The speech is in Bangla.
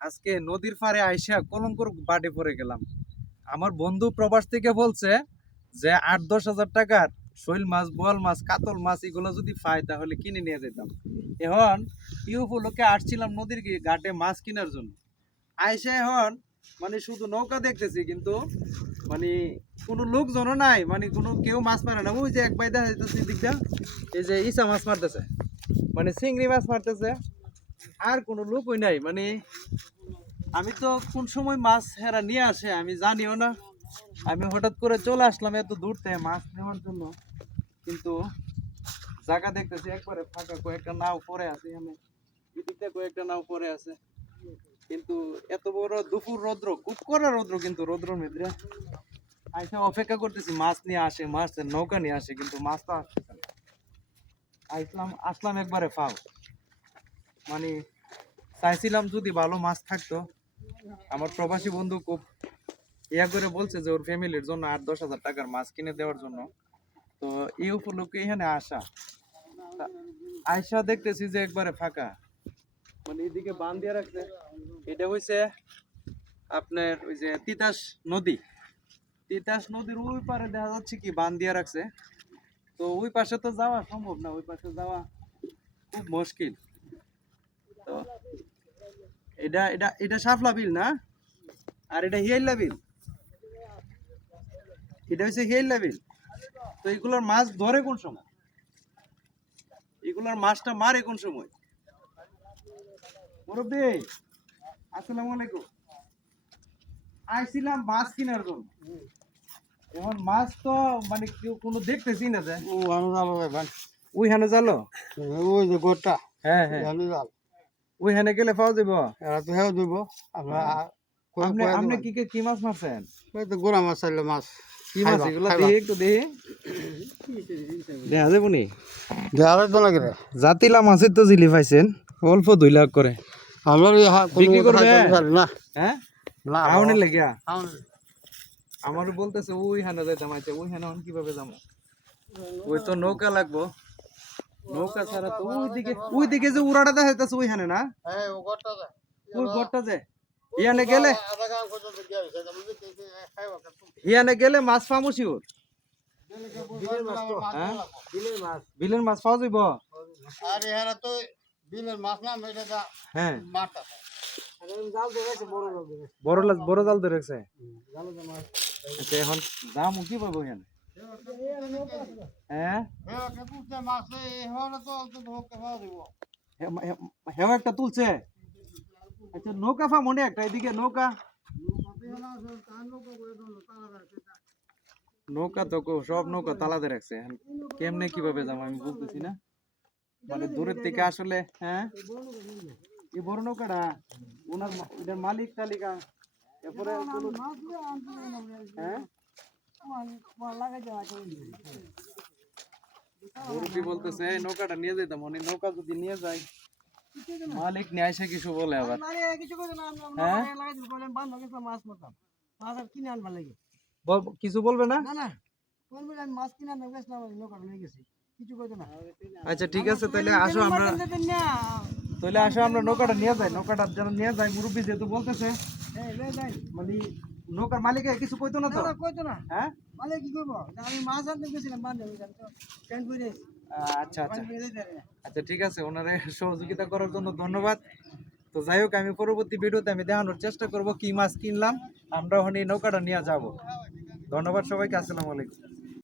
আজকে নদীর পাড়ে আইসা কলঙ্কর বাটে পড়ে গেলাম। আমার বন্ধু প্রবাস থেকে বলছে যে ৮-১০ হাজার টাকার শৈল মাছ, বোয়াল মাছ, কাতল মাছ এগুলো যদি পাই তাহলে কিনে নিয়ে যেতাম। এখন ই উপলক্ষে আসছিলাম নদীর ঘাটে মাছ কেনার জন্য। আইসা এখন মানে শুধু নৌকা দেখতেছি, কিন্তু মানে কোনো লোকজনও নাই, মানে কোনো কেউ মাছ মারে না। ওই যে এক ভাই দেখা যাইতেছে দিকটা, এই যে ইসা মাছ মারতেছে, মানে চিংড়ি মাছ মারতেছে, আর কোনো লোকই নাই। মানে আমি তো কোন সময় মাছ হেরা নিয়ে আসে আমি জানিও না। আমি হঠাৎ করে চলে আসলাম এত দূর থেকে মাছ নেওয়ার জন্য, কিন্তু জায়গা দেখতেছি একবারে ফাঁকা, কয়েকটা নাও পরে আছে এখানে, এদিকে কয়েকটা নাও পরে আছে। কিন্তু এত বড় দুপুর রৌদ্র, খুব কড়া রৌদ্র, কিন্তু রৌদ্রের মধ্যে আইসা অপেক্ষা করতেছি মাছ নিয়ে আসে, মাছের নৌকা নিয়ে আসে, কিন্তু মাছ তো আসতেছে না। আসলাম একবারে ফাও। মানে চাইছিলাম যদি ভালো মাছ থাকতো। আমার প্রবাসী বন্ধু খুব ইয়া করে বলছে যে ওর ফ্যামিলির জন্য ৮-১০ হাজার টাকার মাছ কিনে দেওয়ার জন্য। তো এই উপলক্ষে এখানে আসা, আয়সা দেখতেছি যে একবারে ফাঁকা। মানে এদিকে বাঁধ দিয়ে রাখছে, এটা হইছে আপনার ওই যে তিতাস নদী। তিতাস নদীর ওই পারে দেখা যাচ্ছে কি বাঁধ দিয়ে রাখছে। তো ওই পাশে তো যাওয়া সম্ভব না, ওই পাশে যাওয়া খুব মুশকিল। তো এটা এটা এটা শাপলা বিল না, আর এটা হিয়াইলা বিল, এটা হচ্ছে হিয়াইলা বিল। তো এগুলোর মাছ ধরে কোন সময়, এগুলোর মাছটা মারে কোন সময়? মুরব্বি, আসসালামু আলাইকুম। আইছিলাম মাছ কেনার জন্য, এখন মাছ তো মানে কেউ কোনো দেখতেছি না। যে ও আমি জালো ভাই, ওইখানে জালো, ওই যে গোটা হ্যাঁ হ্যাঁ, জানি জাল ওইখানে গেলে পাওয়া যাব। এরা তো হেও দিব আমরা আপনি আপনি কি মাছ মারছেন? ওই তো গোড়া মাছ চাইলে মাছ কি মাছ এগুলো? দেখি একটু দেখি, দেখা যাবো নি? দেওয়া তো নাকি রে জাতিলা মাছের তো জিলি পাইছেন অল্প 2 লাখ করে, আমরা বিক্রি করবে? না হ্যাঁ, না আউনের লেগিয়া আমার বলতেছে ওইখানে যাইতাম। আচ্ছা ওইখানে এখন কিভাবে যাবো? ওই তো নৌকা লাগবো, নৌকা ছাড়া তো ওইদিকে যে উড়াটা দেখা যাইতেছে ওইখানে না, হ্যাঁ ও গোটা দে ওই গড়টা যে ইয়ানে গেলে, আধা গান পর্যন্ত গিয়ে হইছে আমরা দেখতে খাইবা ইয়ানে গেলে মাছ পামু শিওর। বিলের মাছ তো হ্যাঁ, বিলের মাছ বিলের মাছ পাওয়া যাইব। আর এরা তো বিলের মাছ না এটা দা হ্যাঁ, মারতা জাল ধরে আছে বড় জাল ধরে বড় জাল ধরে রাখছে। জাল ধরে মাছ আচ্ছা এখন যাবো কিভাবে ওইখানে? হ্যাঁ, হ্যাঁ কাকুতে মাছ এই হলো তো ধরতে পাওয়া দিব হেও একটা তুলছে। আচ্ছা নৌকা ফা মনে একটা এদিকে নৌকা, নৌকা তো সব নৌকা তালাতে রাখছে। এখন কেমনে কিভাবে যাবো আমি বুঝতেছি না, মানে দূরের থেকে আসলে। হ্যাঁ, এই বড় নৌকাটা ওনার এটার মালিক তালিকা, এরপরে হ্যাঁ মুরব্বি বলতেছে এই নৌকাটা নিয়ে যেতাম, উনি নৌকা যদি নিয়ে যায় মালিক নিয়ে আসে কিছু বলে আবার। হ্যাঁ, কিছু বলবে না? আচ্ছা ঠিক আছে, তাহলে আসো আমরা, নৌকাটা নিয়ে যাই, নৌকাটা যেন নিয়ে যাই। মুরব্বি যেহেতু বলতেছে, মানে নৌকার মালিক কিছু কইতো না তো? হ্যাঁ, আচ্ছা আচ্ছা আচ্ছা ঠিক আছে, ওনারে সহযোগিতা করার জন্য ধন্যবাদ। তো যাই হোক, আমি পরবর্তী ভিডিওতে আমি দেখানোর চেষ্টা করব কি মাছ কিনলাম আমরা, ওখানে নৌকাটা নিয়ে যাব। ধন্যবাদ সবাইকে, আসসালামু আলাইকুম।